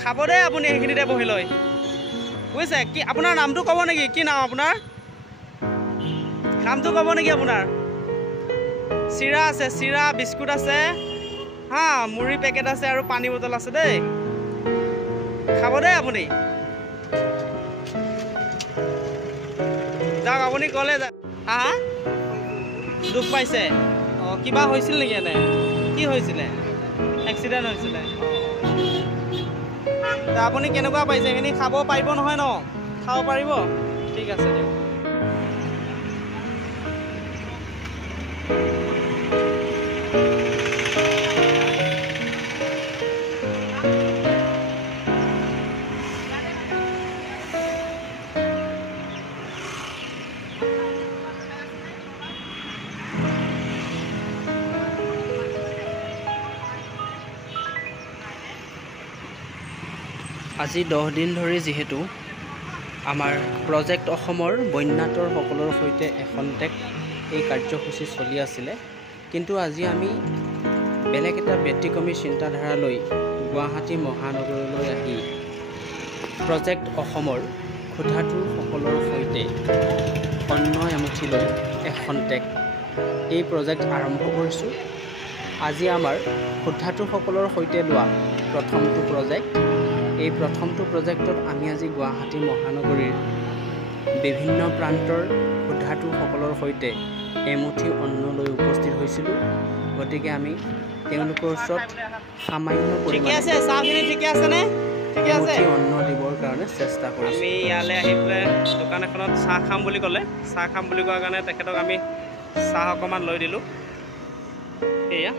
খাব দে আপুনি সেইখিনিতে বহি লৈ বুজিছে কি আপোনাৰ নামটো ক'ব নেকি কি নাম আপোনাৰ নামটো ক'ব নেকি আপোনাৰ চিৰা আছে চিৰা বিস্কুট আছে হা মুড়ি পেকেট আছে আৰু পানী বটল আছে দেই খাব দে আপুনি যাওক আপুনি ক'লে হা দুখ পাইছে অঁ কিবা হৈছিল নেকি এনে কি হৈছিলে এক্সিডেণ্ট হৈছিলে অঁ আপুনি কেনেকুৱা পাইছে সেইখিনি খাব পাৰিব নহয় ন খাব পাৰিব ঠিক আছে দিয়ক আজি 10 দিন ধৰি যিহেতু আমাৰ প্ৰজেক্ট অসমৰ বন্যাতৰ সকলৰ সৈতে এখন্তেক এই কাৰ্যসূচী চলি আছিলে কিন্তু আজি আমি বেলেগ এটা ব্যতিক্ৰমী চিন্তাধাৰা লৈ গুৱাহাটী মহানগৰলৈ আহি প্ৰজেক্ট অসমৰ ক্ষুধাতুৰ সকলৰ সৈতে অন্ন এমুঠি লৈ এখন্তেক এই প্ৰজেক্ট আৰম্ভ কৰিছোঁ আজি আমাৰ ক্ষুধাতুৰ সকলৰ সৈতে লোৱা প্ৰথমটো প্ৰজেক্ট এই প্ৰথমটো প্ৰজেক্টত আমি আজি গুৱাহাটী মহানগৰীৰ বিভিন্ন প্ৰান্তৰ ক্ষুধাতুসকলৰ সৈতে এমুঠি অন্ন লৈ উপস্থিত হৈছিলোঁ গতিকে আমি তেওঁলোকৰ ওচৰত সামান্য পৰিমাণে অন্ন দিবৰ কাৰণে চেষ্টা কৰিছোঁ আমি ইয়ালৈ আহি পেলাই দোকান এখনত চাহ খাম বুলি ক'লে চাহ খাম বুলি কোৱাৰ কাৰণে তেখেতক আমি চাহ অকণমান লৈ দিলোঁ এয়া